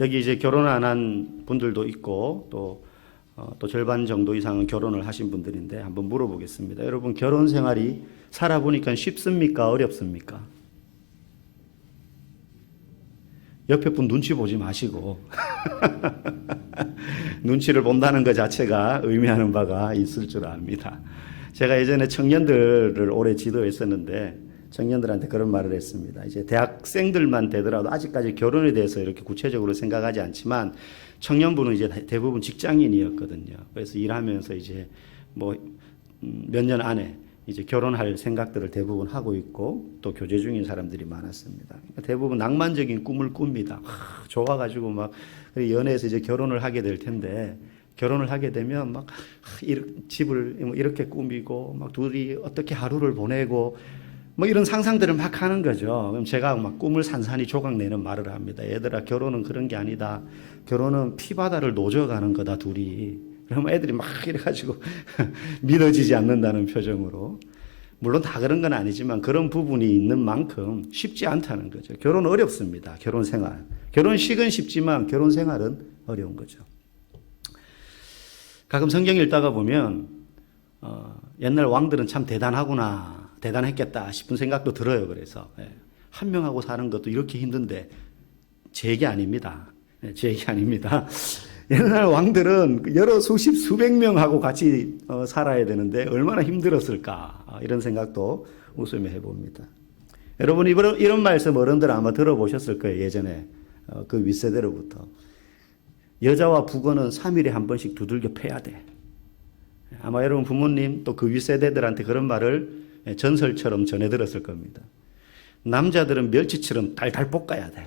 여기 이제 결혼 안 한 분들도 있고 또 절반 정도 이상은 결혼을 하신 분들인데 한번 물어보겠습니다. 여러분 결혼 생활이 살아보니까 쉽습니까? 어렵습니까? 옆에 분 눈치 보지 마시고 눈치를 본다는 것 자체가 의미하는 바가 있을 줄 압니다. 제가 예전에 청년들을 오래 지도했었는데 청년들한테 그런 말을 했습니다. 이제 대학생들만 되더라도 아직까지 결혼에 대해서 이렇게 구체적으로 생각하지 않지만 청년부는 이제 대부분 직장인이었거든요. 그래서 일하면서 이제 뭐 몇 년 안에 이제 결혼할 생각들을 대부분 하고 있고 또 교제 중인 사람들이 많았습니다. 그러니까 대부분 낭만적인 꿈을 꿉니다. 좋아가지고 막 연애해서 이제 결혼을 하게 될 텐데 결혼을 하게 되면 막 집을 이렇게 꾸미고 막 둘이 어떻게 하루를 보내고 뭐 이런 상상들을 막 하는 거죠. 그럼 제가 막 꿈을 산산히 조각내는 말을 합니다. 얘들아 결혼은 그런 게 아니다. 결혼은 피바다를 노져가는 거다 둘이. 그러면 애들이 막 이래가지고 믿어지지 않는다는 표정으로. 물론 다 그런 건 아니지만 그런 부분이 있는 만큼 쉽지 않다는 거죠. 결혼 어렵습니다. 결혼 생활. 결혼식은 쉽지만 결혼 생활은 어려운 거죠. 가끔 성경 읽다가 보면 옛날 왕들은 참 대단하구나. 대단했겠다 싶은 생각도 들어요. 그래서 한 명하고 사는 것도 이렇게 힘든데 제 얘기 아닙니다. 제 얘기 아닙니다. 옛날 왕들은 여러 수십 수백 명하고 같이 살아야 되는데 얼마나 힘들었을까 이런 생각도 웃으며 해봅니다. 여러분 이런 말씀 어른들 아마 들어보셨을 거예요. 예전에 그 윗세대로부터 여자와 북어는 3일에 한 번씩 두들겨 패야 돼. 아마 여러분 부모님 또 그 윗세대들한테 그런 말을 전설처럼 전해 들었을 겁니다. 남자들은 멸치처럼 달달 볶아야 돼.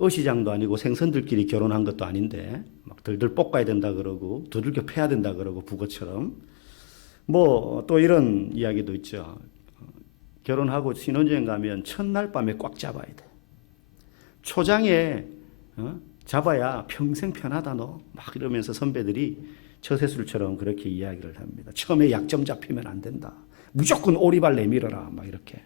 어시장도 아니고 생선들끼리 결혼한 것도 아닌데 막 들들 볶아야 된다 그러고 두들겨 패야 된다 그러고 북어처럼 뭐 또 이런 이야기도 있죠. 결혼하고 신혼여행 가면 첫날 밤에 꽉 잡아야 돼. 초장에 잡아야 평생 편하다 너. 막 이러면서 선배들이 처세술처럼 그렇게 이야기를 합니다. 처음에 약점 잡히면 안 된다. 무조건 오리발 내밀어라. 막 이렇게.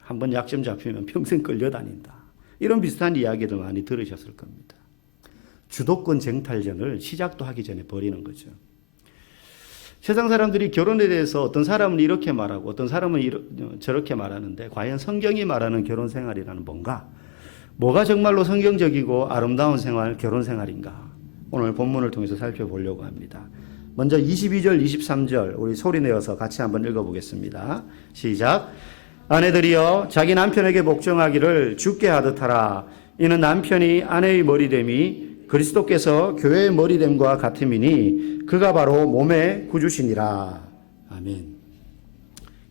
한번 약점 잡히면 평생 끌려다닌다. 이런 비슷한 이야기를 많이 들으셨을 겁니다. 주도권 쟁탈전을 시작도 하기 전에 벌이는 거죠. 세상 사람들이 결혼에 대해서 어떤 사람은 이렇게 말하고 어떤 사람은 저렇게 말하는데 과연 성경이 말하는 결혼 생활이라는 뭔가? 뭐가 정말로 성경적이고 아름다운 생활, 결혼 생활인가? 오늘 본문을 통해서 살펴보려고 합니다. 먼저 22절, 23절 우리 소리 내어서 같이 한번 읽어보겠습니다. 시작. 아내들이여 자기 남편에게 복종하기를 주께 하듯 하라. 이는 남편이 아내의 머리됨이 그리스도께서 교회의 머리됨과 같음이니 그가 바로 몸의 구주시니라. 아멘.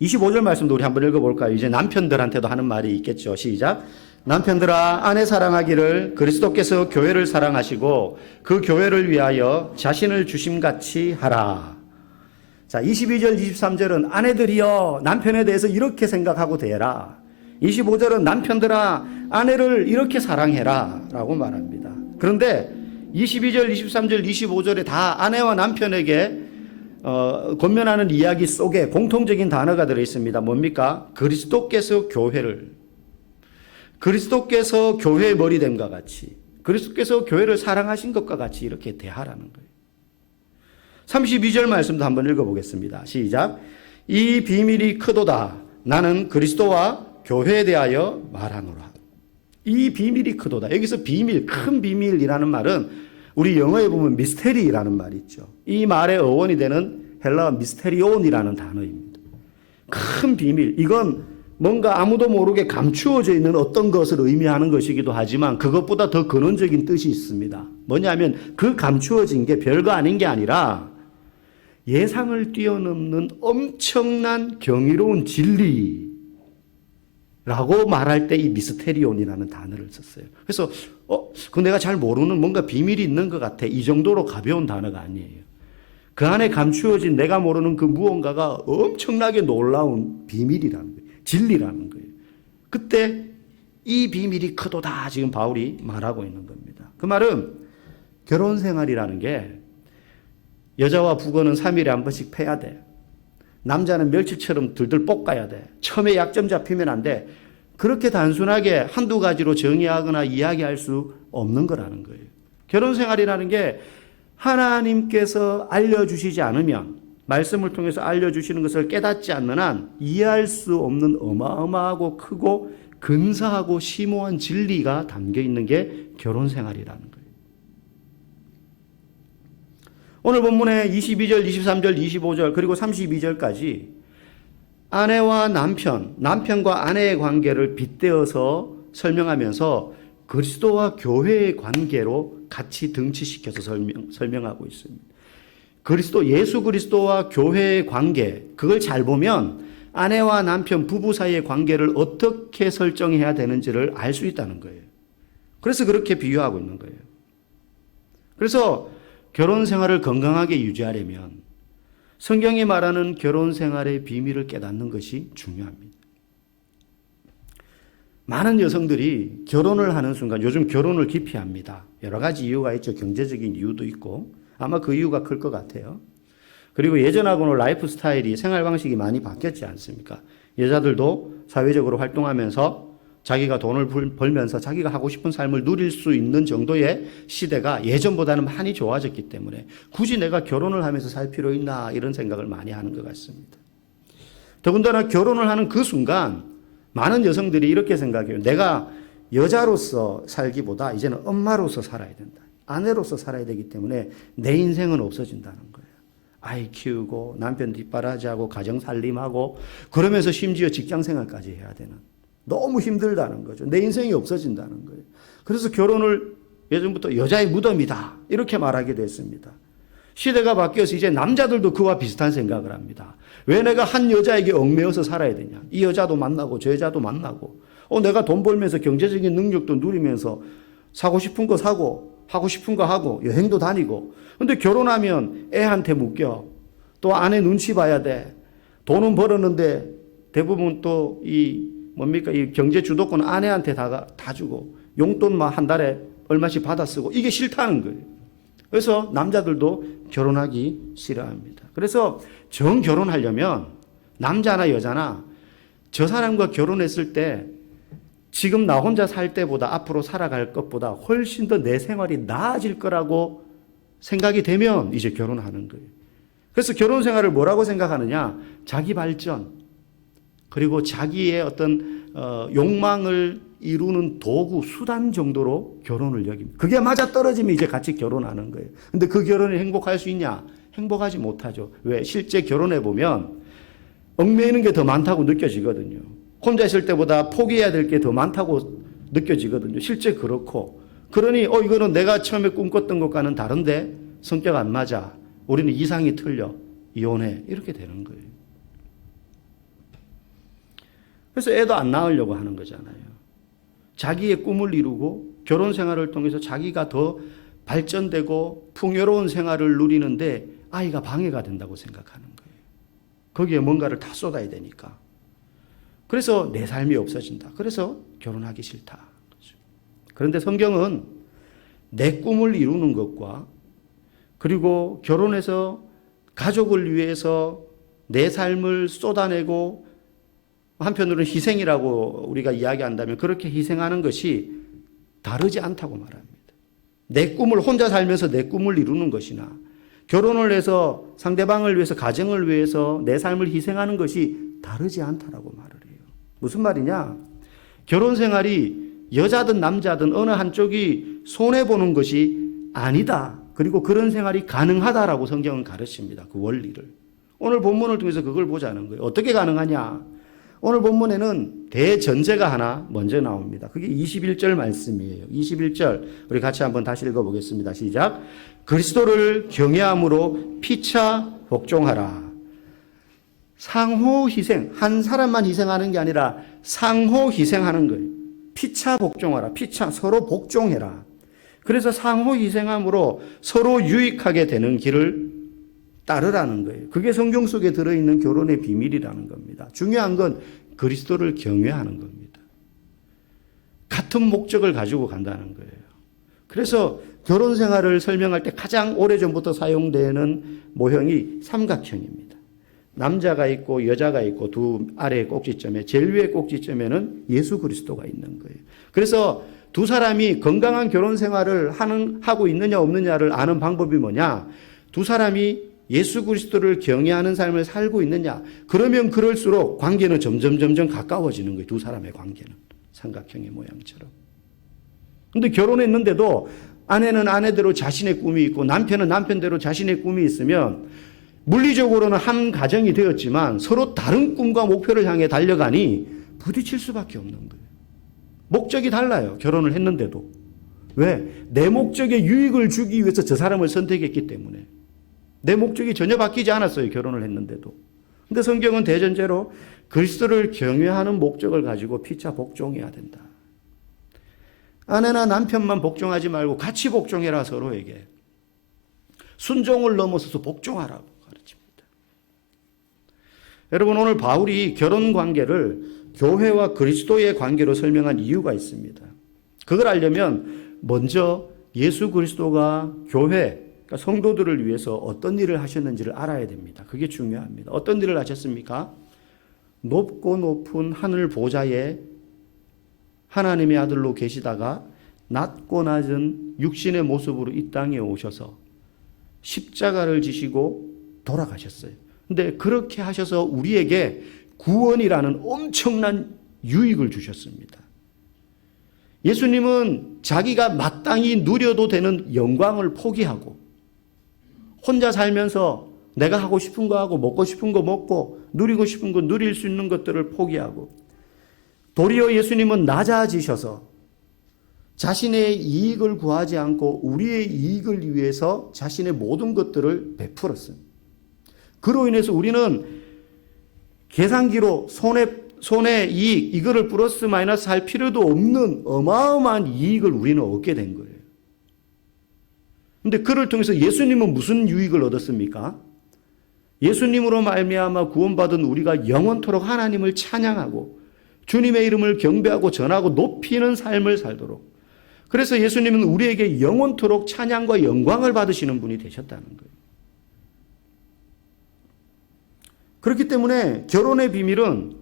25절 말씀도 우리 한번 읽어볼까요? 이제 남편들한테도 하는 말이 있겠죠. 시작. 남편들아 아내 사랑하기를 그리스도께서 교회를 사랑하시고 그 교회를 위하여 자신을 주심같이 하라. 자, 22절 23절은 아내들이여 남편에 대해서 이렇게 생각하고 대해라. 25절은 남편들아 아내를 이렇게 사랑해라 라고 말합니다. 그런데 22절 23절 25절에 다 아내와 남편에게 권면하는 이야기 속에 공통적인 단어가 들어있습니다. 뭡니까? 그리스도께서 교회의 머리됨과 같이 그리스도께서 교회를 사랑하신 것과 같이 이렇게 대하라는 거예요. 32절 말씀도 한번 읽어보겠습니다. 시작. 이 비밀이 크도다. 나는 그리스도와 교회에 대하여 말하노라. 이 비밀이 크도다. 여기서 비밀, 큰 비밀이라는 말은 우리 영어에 보면 미스테리라는 말이 있죠. 이 말의 어원이 되는 헬라어 미스테리온이라는 단어입니다. 큰 비밀. 이건 뭔가 아무도 모르게 감추어져 있는 어떤 것을 의미하는 것이기도 하지만 그것보다 더 근원적인 뜻이 있습니다. 뭐냐면 그 감추어진 게 별거 아닌 게 아니라 예상을 뛰어넘는 엄청난 경이로운 진리라고 말할 때 이 미스테리온이라는 단어를 썼어요. 그래서 그 내가 잘 모르는 뭔가 비밀이 있는 것 같아. 이 정도로 가벼운 단어가 아니에요. 그 안에 감추어진 내가 모르는 그 무언가가 엄청나게 놀라운 비밀이라는 거예요. 진리라는 거예요. 그때 이 비밀이 크도다 지금 바울이 말하고 있는 겁니다. 그 말은 결혼 생활이라는 게 여자와 북어는 3일에 한 번씩 패야 돼. 남자는 멸치처럼 들들 볶아야 돼. 처음에 약점 잡히면 안 돼. 그렇게 단순하게 한두 가지로 정의하거나 이야기할 수 없는 거라는 거예요. 결혼 생활이라는 게 하나님께서 알려주시지 않으면, 말씀을 통해서 알려주시는 것을 깨닫지 않는 한 이해할 수 없는 어마어마하고 크고 근사하고 심오한 진리가 담겨 있는 게 결혼 생활이라는 거예요. 오늘 본문의 22절, 23절, 25절 그리고 32절까지 아내와 남편과 아내의 관계를 빗대어서 설명하면서 그리스도와 교회의 관계로 같이 등치시켜서 설명하고 있습니다. 예수 그리스도와 교회의 관계, 그걸 잘 보면 아내와 남편, 부부 사이의 관계를 어떻게 설정해야 되는지를 알 수 있다는 거예요. 그래서 그렇게 비유하고 있는 거예요. 그래서 결혼 생활을 건강하게 유지하려면 성경이 말하는 결혼 생활의 비밀을 깨닫는 것이 중요합니다. 많은 여성들이 결혼을 하는 순간 요즘 결혼을 기피합니다. 여러 가지 이유가 있죠. 경제적인 이유도 있고 아마 그 이유가 클 것 같아요. 그리고 예전하고는 라이프 스타일이, 생활 방식이 많이 바뀌었지 않습니까? 여자들도 사회적으로 활동하면서 자기가 돈을 벌면서 자기가 하고 싶은 삶을 누릴 수 있는 정도의 시대가 예전보다는 많이 좋아졌기 때문에 굳이 내가 결혼을 하면서 살 필요 있나 이런 생각을 많이 하는 것 같습니다. 더군다나 결혼을 하는 그 순간 많은 여성들이 이렇게 생각해요. 내가 여자로서 살기보다 이제는 엄마로서 살아야 된다. 아내로서 살아야 되기 때문에 내 인생은 없어진다는 거예요. 아이 키우고 남편 뒷바라지하고 가정 살림하고 그러면서 심지어 직장 생활까지 해야 되는, 너무 힘들다는 거죠. 내 인생이 없어진다는 거예요. 그래서 결혼을 예전부터 여자의 무덤이다 이렇게 말하게 됐습니다. 시대가 바뀌어서 이제 남자들도 그와 비슷한 생각을 합니다. 왜 내가 한 여자에게 얽매여서 살아야 되냐. 이 여자도 만나고 저 여자도 만나고 내가 돈 벌면서 경제적인 능력도 누리면서 사고 싶은 거 사고 하고 싶은 거 하고 여행도 다니고, 근데 결혼하면 애한테 묶여. 또 아내 눈치 봐야 돼. 돈은 벌었는데 대부분 또 이 경제 주도권 아내한테 다 주고 용돈만 한 달에 얼마씩 받아 쓰고 이게 싫다는 거예요. 그래서 남자들도 결혼하기 싫어합니다. 그래서 정 결혼하려면 남자나 여자나 저 사람과 결혼했을 때 지금 나 혼자 살 때보다 앞으로 살아갈 것보다 훨씬 더 내 생활이 나아질 거라고 생각이 되면 이제 결혼하는 거예요. 그래서 결혼 생활을 뭐라고 생각하느냐? 자기 발전, 그리고 자기의 어떤 욕망을 이루는 도구, 수단 정도로 결혼을 여깁니다. 그게 맞아 떨어지면 이제 같이 결혼하는 거예요. 근데 그 결혼이 행복할 수 있냐? 행복하지 못하죠. 왜? 실제 결혼해 보면 얽매이는 게 더 많다고 느껴지거든요. 혼자 있을 때보다 포기해야 될 게 더 많다고 느껴지거든요. 실제 그렇고. 그러니 이거는 내가 처음에 꿈꿨던 것과는 다른데 성격 안 맞아. 우리는 이상이 틀려. 이혼해. 이렇게 되는 거예요. 그래서 애도 안 낳으려고 하는 거잖아요. 자기의 꿈을 이루고 결혼 생활을 통해서 자기가 더 발전되고 풍요로운 생활을 누리는데 아이가 방해가 된다고 생각하는 거예요. 거기에 뭔가를 다 쏟아야 되니까. 그래서 내 삶이 없어진다. 그래서 결혼하기 싫다. 그런데 성경은 내 꿈을 이루는 것과 그리고 결혼해서 가족을 위해서 내 삶을 쏟아내고 한편으로는 희생이라고 우리가 이야기한다면 그렇게 희생하는 것이 다르지 않다고 말합니다. 내 꿈을 혼자 살면서 내 꿈을 이루는 것이나 결혼을 해서 상대방을 위해서 가정을 위해서 내 삶을 희생하는 것이 다르지 않다라고 말을 해요. 무슨 말이냐? 결혼 생활이 여자든 남자든 어느 한쪽이 손해보는 것이 아니다. 그리고 그런 생활이 가능하다라고 성경은 가르칩니다. 그 원리를. 오늘 본문을 통해서 그걸 보자는 거예요. 어떻게 가능하냐? 오늘 본문에는 대전제가 하나 먼저 나옵니다. 그게 21절 말씀이에요. 21절 우리 같이 한번 다시 읽어보겠습니다. 시작. 그리스도를 경외함으로 피차 복종하라. 상호 희생, 한 사람만 희생하는 게 아니라 상호 희생하는 거예요. 피차 복종하라. 피차, 서로 복종해라. 그래서 상호 희생함으로 서로 유익하게 되는 길을 따르라는 거예요. 그게 성경 속에 들어있는 결혼의 비밀이라는 겁니다. 중요한 건 그리스도를 경외하는 겁니다. 같은 목적을 가지고 간다는 거예요. 그래서 결혼 생활을 설명할 때 가장 오래전부터 사용되는 모형이 삼각형입니다. 남자가 있고 여자가 있고 두 아래의 꼭지점에 제일 위의 꼭지점에는 예수 그리스도가 있는 거예요. 그래서 두 사람이 건강한 결혼 생활을 하고 있느냐 없느냐를 아는 방법이 뭐냐? 두 사람이 예수 그리스도를 경외하는 삶을 살고 있느냐? 그러면 그럴수록 관계는 점점 가까워지는 거예요. 두 사람의 관계는 삼각형의 모양처럼. 근데 결혼했는데도 아내는 아내대로 자신의 꿈이 있고 남편은 남편대로 자신의 꿈이 있으면 물리적으로는 한 가정이 되었지만 서로 다른 꿈과 목표를 향해 달려가니 부딪힐 수밖에 없는 거예요. 목적이 달라요. 결혼을 했는데도. 왜? 내 목적에 유익을 주기 위해서 저 사람을 선택했기 때문에. 내 목적이 전혀 바뀌지 않았어요. 결혼을 했는데도. 근데 성경은 대전제로 그리스도를 경외하는 목적을 가지고 피차 복종해야 된다. 아내나 남편만 복종하지 말고 같이 복종해라 서로에게. 순종을 넘어서서 복종하라고 가르칩니다. 여러분 오늘 바울이 결혼 관계를 교회와 그리스도의 관계로 설명한 이유가 있습니다. 그걸 알려면 먼저 예수 그리스도가 교회, 그러니까 성도들을 위해서 어떤 일을 하셨는지를 알아야 됩니다. 그게 중요합니다. 어떤 일을 하셨습니까? 높고 높은 하늘 보좌에 하나님의 아들로 계시다가 낮고 낮은 육신의 모습으로 이 땅에 오셔서 십자가를 지시고 돌아가셨어요. 근데 그렇게 하셔서 우리에게 구원이라는 엄청난 유익을 주셨습니다. 예수님은 자기가 마땅히 누려도 되는 영광을 포기하고 혼자 살면서 내가 하고 싶은 거 하고 먹고 싶은 거 먹고 누리고 싶은 거 누릴 수 있는 것들을 포기하고 도리어 예수님은 낮아지셔서 자신의 이익을 구하지 않고 우리의 이익을 위해서 자신의 모든 것들을 베풀었습니다. 그로 인해서 우리는 계산기로 손해 이익 이거를 플러스 마이너스 할 필요도 없는 어마어마한 이익을 우리는 얻게 된 거예요. 그런데 그를 통해서 예수님은 무슨 유익을 얻었습니까? 예수님으로 말미암아 구원받은 우리가 영원토록 하나님을 찬양하고 주님의 이름을 경배하고 전하고 높이는 삶을 살도록, 그래서 예수님은 우리에게 영원토록 찬양과 영광을 받으시는 분이 되셨다는 거예요. 그렇기 때문에 결혼의 비밀은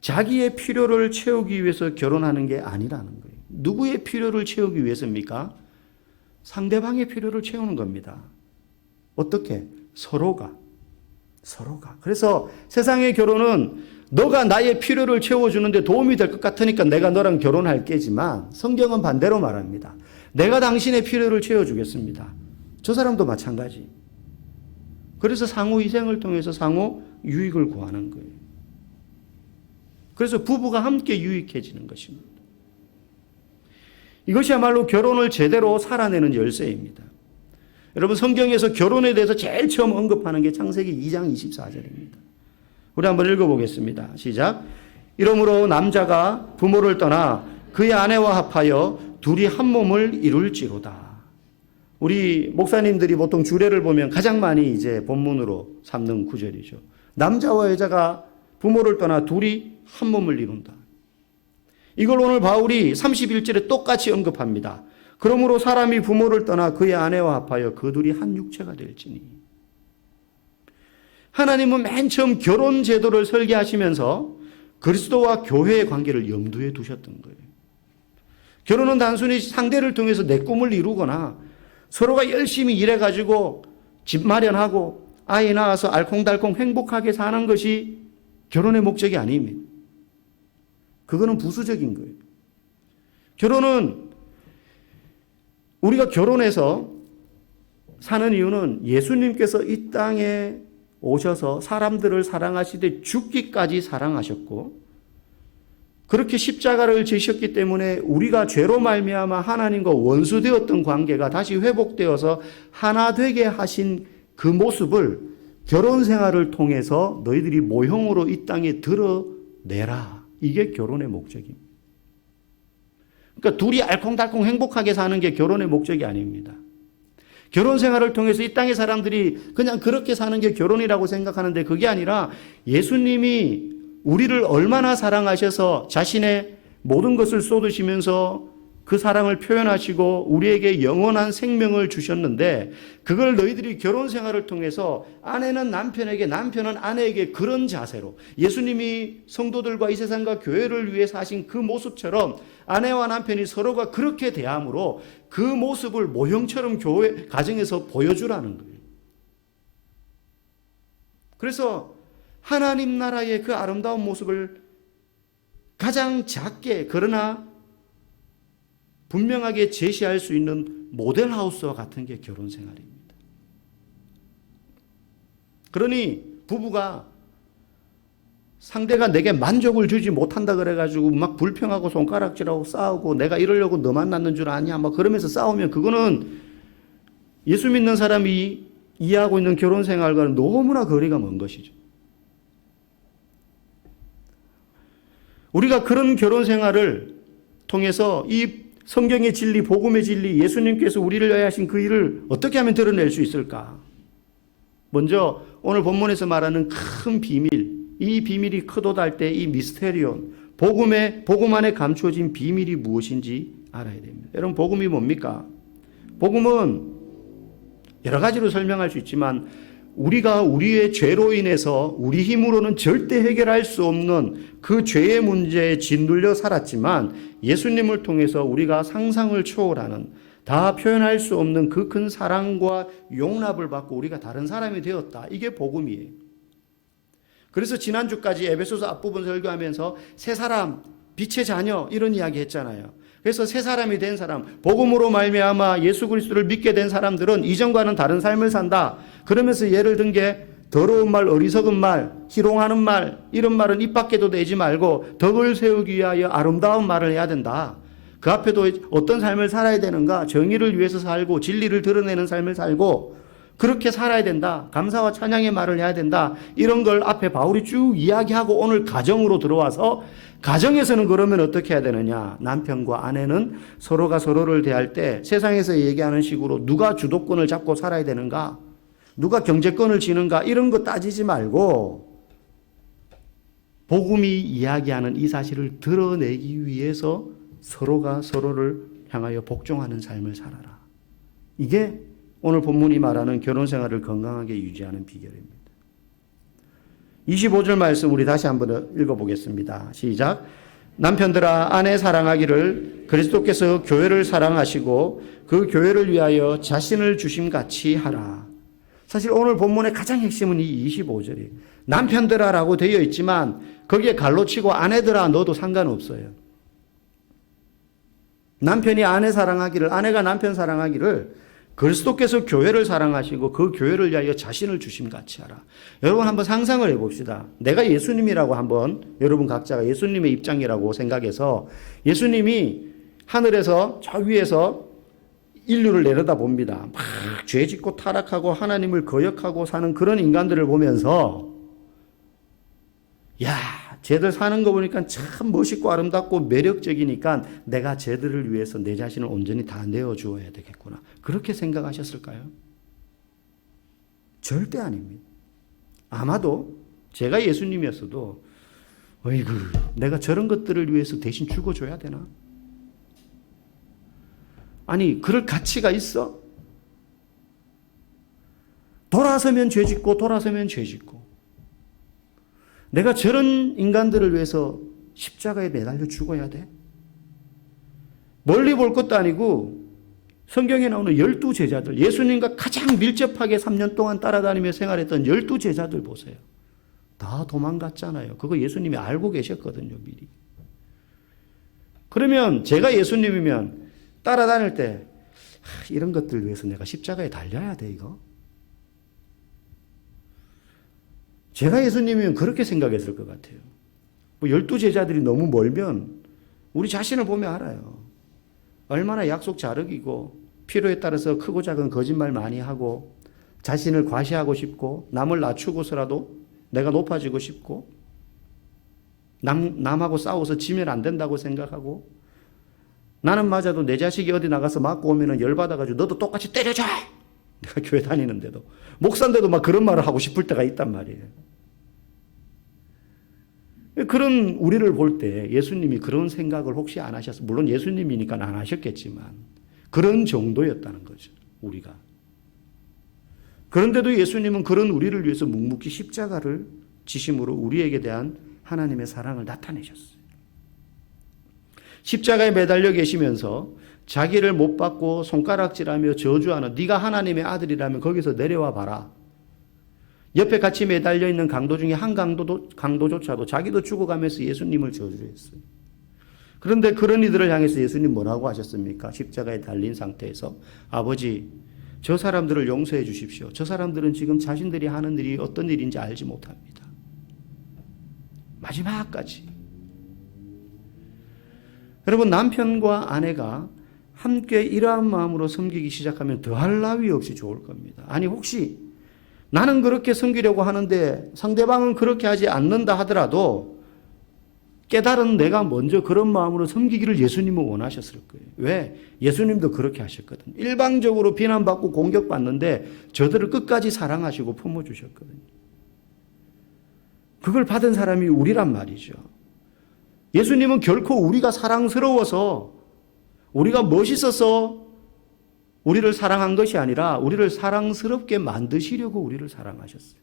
자기의 필요를 채우기 위해서 결혼하는 게 아니라는 거예요. 누구의 필요를 채우기 위해서입니까? 상대방의 필요를 채우는 겁니다. 어떻게? 서로가. 그래서 세상의 결혼은 너가 나의 필요를 채워주는데 도움이 될 것 같으니까 내가 너랑 결혼할게지만 성경은 반대로 말합니다. 내가 당신의 필요를 채워주겠습니다. 저 사람도 마찬가지. 그래서 상호 희생을 통해서 상호 유익을 구하는 거예요. 그래서 부부가 함께 유익해지는 것입니다. 이것이야말로 결혼을 제대로 살아내는 열쇠입니다. 여러분 성경에서 결혼에 대해서 제일 처음 언급하는 게 창세기 2장 24절입니다. 우리 한번 읽어보겠습니다. 시작. 이러므로 남자가 부모를 떠나 그의 아내와 합하여 둘이 한 몸을 이룰지로다. 우리 목사님들이 보통 주례를 보면 가장 많이 이제 본문으로 삼는 구절이죠. 남자와 여자가 부모를 떠나 둘이 한 몸을 이룬다. 이걸 오늘 바울이 31절에 똑같이 언급합니다. 그러므로 사람이 부모를 떠나 그의 아내와 합하여 그 둘이 한 육체가 될지니. 하나님은 맨 처음 결혼 제도를 설계하시면서 그리스도와 교회의 관계를 염두에 두셨던 거예요. 결혼은 단순히 상대를 통해서 내 꿈을 이루거나 서로가 열심히 일해가지고 집 마련하고 아이 낳아서 알콩달콩 행복하게 사는 것이 결혼의 목적이 아닙니다. 그거는 부수적인 거예요. 결혼은 우리가 결혼해서 사는 이유는 예수님께서 이 땅에 오셔서 사람들을 사랑하시되 죽기까지 사랑하셨고 그렇게 십자가를 지셨기 때문에 우리가 죄로 말미암아 하나님과 원수되었던 관계가 다시 회복되어서 하나 되게 하신 그 모습을 결혼 생활을 통해서 너희들이 모형으로 이 땅에 드러내라. 이게 결혼의 목적입니다. 그러니까 둘이 알콩달콩 행복하게 사는 게 결혼의 목적이 아닙니다. 결혼 생활을 통해서 이 땅의 사람들이 그냥 그렇게 사는 게 결혼이라고 생각하는데 그게 아니라 예수님이 우리를 얼마나 사랑하셔서 자신의 모든 것을 쏟으시면서 그 사랑을 표현하시고 우리에게 영원한 생명을 주셨는데 그걸 너희들이 결혼 생활을 통해서 아내는 남편에게 남편은 아내에게 그런 자세로 예수님이 성도들과 이 세상과 교회를 위해서 하신 그 모습처럼 아내와 남편이 서로가 그렇게 대함으로 그 모습을 모형처럼 교회 가정에서 보여주라는 거예요. 그래서 하나님 나라의 그 아름다운 모습을 가장 작게 그러나 분명하게 제시할 수 있는 모델하우스와 같은 게 결혼 생활입니다. 그러니 부부가 상대가 내게 만족을 주지 못한다 그래가지고 막 불평하고 손가락질하고 싸우고 내가 이러려고 너 만났는 줄 아냐 막 그러면서 싸우면 그거는 예수 믿는 사람이 이해하고 있는 결혼 생활과는 너무나 거리가 먼 것이죠. 우리가 그런 결혼 생활을 통해서 이 성경의 진리, 복음의 진리, 예수님께서 우리를 위하여 하신 그 일을 어떻게 하면 드러낼 수 있을까? 먼저 오늘 본문에서 말하는 큰 비밀, 이 비밀이 크도달 때 이 미스테리온, 복음 안에 감추어진 비밀이 무엇인지 알아야 됩니다. 여러분, 복음이 뭡니까? 복음은 여러 가지로 설명할 수 있지만 우리가 우리의 죄로 인해서 우리 힘으로는 절대 해결할 수 없는 그 죄의 문제에 짓눌려 살았지만 예수님을 통해서 우리가 상상을 초월하는 다 표현할 수 없는 그 큰 사랑과 용납을 받고 우리가 다른 사람이 되었다. 이게 복음이에요. 그래서 지난주까지 에베소서 앞부분 설교하면서 새 사람, 빛의 자녀 이런 이야기 했잖아요. 그래서 새 사람이 된 사람, 복음으로 말미암아 예수 그리스도를 믿게 된 사람들은 이전과는 다른 삶을 산다. 그러면서 예를 든 게 더러운 말, 어리석은 말, 희롱하는 말 이런 말은 입 밖에도 내지 말고 덕을 세우기 위하여 아름다운 말을 해야 된다. 그 앞에도 어떤 삶을 살아야 되는가? 정의를 위해서 살고 진리를 드러내는 삶을 살고 그렇게 살아야 된다. 감사와 찬양의 말을 해야 된다. 이런 걸 앞에 바울이 쭉 이야기하고 오늘 가정으로 들어와서 가정에서는 그러면 어떻게 해야 되느냐? 남편과 아내는 서로가 서로를 대할 때 세상에서 얘기하는 식으로 누가 주도권을 잡고 살아야 되는가? 누가 경제권을 지는가? 이런 거 따지지 말고 복음이 이야기하는 이 사실을 드러내기 위해서 서로가 서로를 향하여 복종하는 삶을 살아라. 이게 오늘 본문이 말하는 결혼 생활을 건강하게 유지하는 비결입니다. 25절 말씀 우리 다시 한번 읽어보겠습니다. 시작. 남편들아 아내 사랑하기를 그리스도께서 교회를 사랑하시고 그 교회를 위하여 자신을 주심같이 하라. 사실 오늘 본문의 가장 핵심은 이 25절이에요. 남편들아라고 되어 있지만 거기에 갈로치고 아내들아 넣어도 상관없어요. 남편이 아내 사랑하기를, 아내가 남편 사랑하기를 그리스도께서 교회를 사랑하시고 그 교회를 위하여 자신을 주심같이 하라. 여러분 한번 상상을 해봅시다. 내가 예수님이라고 한번 여러분 각자가 예수님의 입장이라고 생각해서 예수님이 하늘에서 저 위에서 인류를 내려다봅니다. 막 죄짓고 타락하고 하나님을 거역하고 사는 그런 인간들을 보면서 야, 쟤들 사는 거 보니까 참 멋있고 아름답고 매력적이니까 내가 쟤들을 위해서 내 자신을 온전히 다 내어주어야 되겠구나. 그렇게 생각하셨을까요? 절대 아닙니다. 아마도 제가 예수님이었어도 어이구 내가 저런 것들을 위해서 대신 죽어줘야 되나? 아니 그럴 가치가 있어? 돌아서면 죄짓고 돌아서면 죄짓고 내가 저런 인간들을 위해서 십자가에 매달려 죽어야 돼? 멀리 볼 것도 아니고 성경에 나오는 12제자들, 예수님과 가장 밀접하게 3년 동안 따라다니며 생활했던 12제자들 보세요. 다 도망갔잖아요. 그거 예수님이 알고 계셨거든요, 미리. 그러면 제가 예수님이면 따라다닐 때 이런 것들 위해서 내가 십자가에 달려야 돼, 이거? 제가 예수님이면 그렇게 생각했을 것 같아요. 12제자들이 너무 멀면 우리 자신을 보면 알아요. 얼마나 약속 잘 어기고 필요에 따라서 크고 작은 거짓말 많이 하고 자신을 과시하고 싶고 남을 낮추고서라도 내가 높아지고 싶고 남하고 싸워서 지면 안 된다고 생각하고 나는 맞아도 내 자식이 어디 나가서 맞고 오면 열받아가지고 너도 똑같이 때려줘! 내가 교회 다니는데도 목사인데도 막 그런 말을 하고 싶을 때가 있단 말이에요. 그런 우리를 볼 때 예수님이 그런 생각을 혹시 안 하셨어요? 물론 예수님이니까 안 하셨겠지만 그런 정도였다는 거죠, 우리가. 그런데도 예수님은 그런 우리를 위해서 묵묵히 십자가를 지심으로 우리에게 대한 하나님의 사랑을 나타내셨어요. 십자가에 매달려 계시면서 자기를 못 받고 손가락질하며 저주하는 네가 하나님의 아들이라면 거기서 내려와 봐라. 옆에 같이 매달려 있는 강도 중에 한 강도조차도 자기도 죽어가면서 예수님을 저주했어요. 그런데 그런 이들을 향해서 예수님 뭐라고 하셨습니까? 십자가에 달린 상태에서 아버지 저 사람들을 용서해 주십시오. 저 사람들은 지금 자신들이 하는 일이 어떤 일인지 알지 못합니다. 마지막까지. 여러분, 남편과 아내가 함께 이러한 마음으로 섬기기 시작하면 더할 나위 없이 좋을 겁니다. 아니 혹시 나는 그렇게 섬기려고 하는데 상대방은 그렇게 하지 않는다 하더라도 깨달은 내가 먼저 그런 마음으로 섬기기를 예수님은 원하셨을 거예요. 왜? 예수님도 그렇게 하셨거든요. 일방적으로 비난받고 공격받는데 저들을 끝까지 사랑하시고 품어주셨거든요. 그걸 받은 사람이 우리란 말이죠. 예수님은 결코 우리가 사랑스러워서 우리가 멋있어서 우리를 사랑한 것이 아니라 우리를 사랑스럽게 만드시려고 우리를 사랑하셨어요.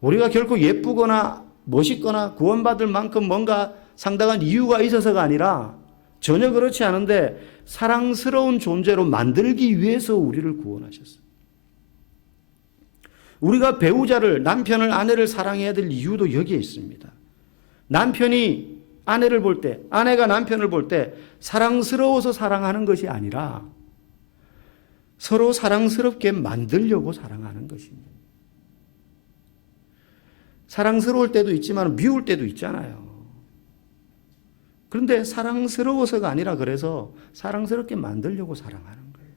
우리가 결코 예쁘거나 멋있거나 구원받을 만큼 뭔가 상당한 이유가 있어서가 아니라 전혀 그렇지 않은데 사랑스러운 존재로 만들기 위해서 우리를 구원하셨어요. 우리가 배우자를, 남편을, 아내를 사랑해야 될 이유도 여기에 있습니다. 남편이 아내를 볼 때, 아내가 남편을 볼 때 사랑스러워서 사랑하는 것이 아니라 서로 사랑스럽게 만들려고 사랑하는 것입니다. 사랑스러울 때도 있지만 미울 때도 있잖아요. 그런데 사랑스러워서가 아니라 그래서 사랑스럽게 만들려고 사랑하는 거예요.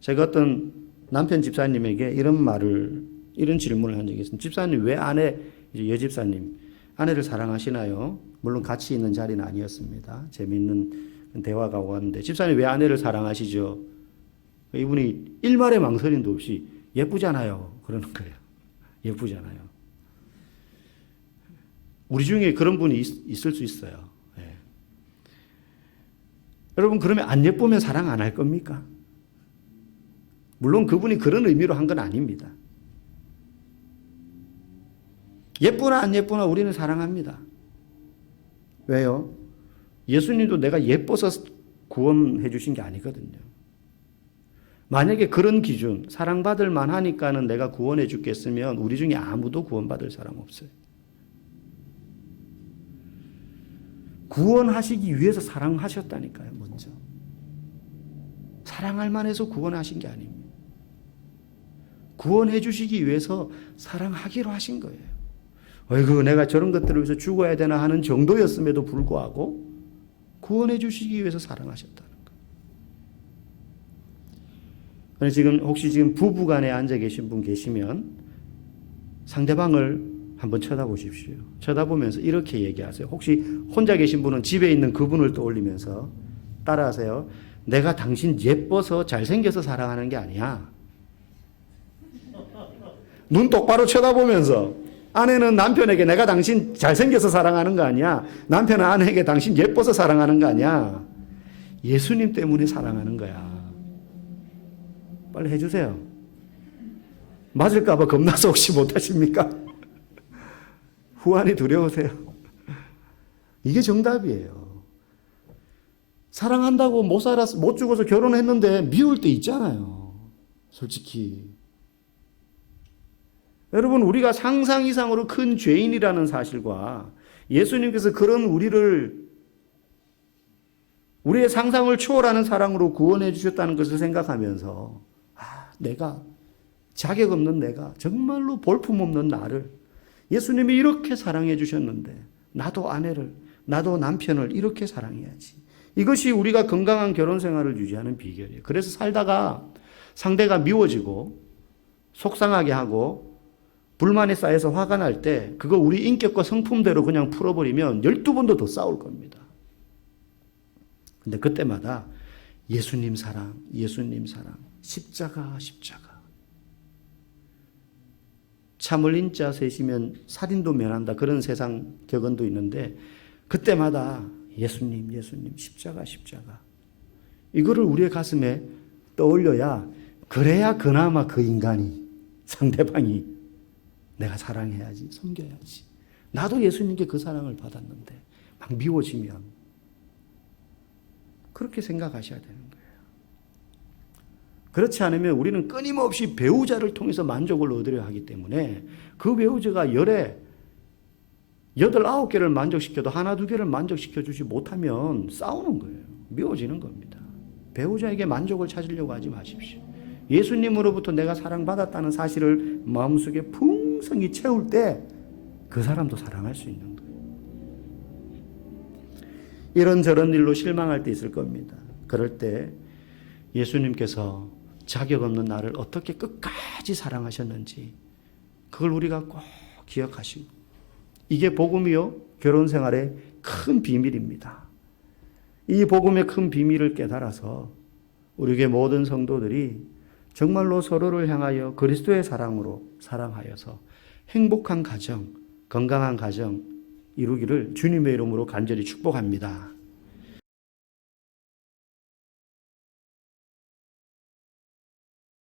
제가 어떤 남편 집사님에게 이런 질문을 한 적이 있습니다. 집사님 왜 여집사님 아내를 사랑하시나요? 물론 같이 있는 자리는 아니었습니다. 재미있는 대화가 오갔는데 집사님 왜 아내를 사랑하시죠? 이분이 일말의 망설임도 없이 예쁘잖아요. 그러는 거예요. 예쁘잖아요. 우리 중에 그런 분이 있을 수 있어요. 예. 여러분 그러면 안 예쁘면 사랑 안 할 겁니까? 물론 그분이 그런 의미로 한 건 아닙니다. 예쁘나 안 예쁘나 우리는 사랑합니다. 왜요? 예수님도 내가 예뻐서 구원해 주신 게 아니거든요. 만약에 그런 기준, 사랑받을 만하니까는 내가 구원해 주겠으면 우리 중에 아무도 구원받을 사람 없어요. 구원하시기 위해서 사랑하셨다니까요, 먼저. 사랑할 만해서 구원하신 게 아닙니다. 구원해 주시기 위해서 사랑하기로 하신 거예요. 어이구, 내가 저런 것들을 위해서 죽어야 되나 하는 정도였음에도 불구하고 구원해 주시기 위해서 사랑하셨다는 거예요. 혹시 지금 부부 간에 앉아 계신 분 계시면 상대방을 한번 쳐다보십시오. 쳐다보면서 이렇게 얘기하세요. 혹시 혼자 계신 분은 집에 있는 그분을 떠올리면서 따라하세요. 내가 당신 예뻐서 잘생겨서 사랑하는 게 아니야. 눈 똑바로 쳐다보면서 아내는 남편에게 내가 당신 잘생겨서 사랑하는 거 아니야. 남편은 아내에게 당신 예뻐서 사랑하는 거 아니야. 예수님 때문에 사랑하는 거야. 빨리 해주세요. 맞을까 봐 겁나서 혹시 못하십니까? 후환이 두려우세요? 이게 정답이에요. 사랑한다고 못 죽어서 결혼했는데 미울 때 있잖아요. 솔직히. 여러분 우리가 상상 이상으로 큰 죄인이라는 사실과 예수님께서 그런 우리의 상상을 초월하는 사랑으로 구원해 주셨다는 것을 생각하면서 내가 자격 없는 내가 정말로 볼품없는 나를 예수님이 이렇게 사랑해 주셨는데 나도 아내를 나도 남편을 이렇게 사랑해야지. 이것이 우리가 건강한 결혼 생활을 유지하는 비결이에요. 그래서 살다가 상대가 미워지고 속상하게 하고 불만이 쌓여서 화가 날 때 그거 우리 인격과 성품대로 그냥 풀어버리면 12번도 더 싸울 겁니다. 근데 그때마다 예수님 사랑, 십자가. 참 어린 자 셋이면 살인도 면한다. 그런 세상 격언도 있는데 그때마다 예수님, 예수님, 십자가, 십자가. 이거를 우리의 가슴에 떠올려야 그래야 그나마 그 인간이 상대방이 내가 사랑해야지, 섬겨야지. 나도 예수님께 그 사랑을 받았는데 막 미워지면 그렇게 생각하셔야 되는 거예요. 그렇지 않으면 우리는 끊임없이 배우자를 통해서 만족을 얻으려 하기 때문에 그 배우자가 열에 8, 9개를 만족시켜도 하나, 2개를 만족시켜주지 못하면 싸우는 거예요. 미워지는 겁니다. 배우자에게 만족을 찾으려고 하지 마십시오. 예수님으로부터 내가 사랑받았다는 사실을 마음속에 풍성히 채울 때 그 사람도 사랑할 수 있는 거예요. 이런저런 일로 실망할 때 있을 겁니다. 그럴 때 예수님께서 자격 없는 나를 어떻게 끝까지 사랑하셨는지 그걸 우리가 꼭 기억하시고, 이게 복음이요 결혼 생활의 큰 비밀입니다. 이 복음의 큰 비밀을 깨달아서 우리 교회 모든 성도들이 정말로 서로를 향하여 그리스도의 사랑으로 사랑하여서 행복한 가정, 건강한 가정 이루기를 주님의 이름으로 간절히 축복합니다.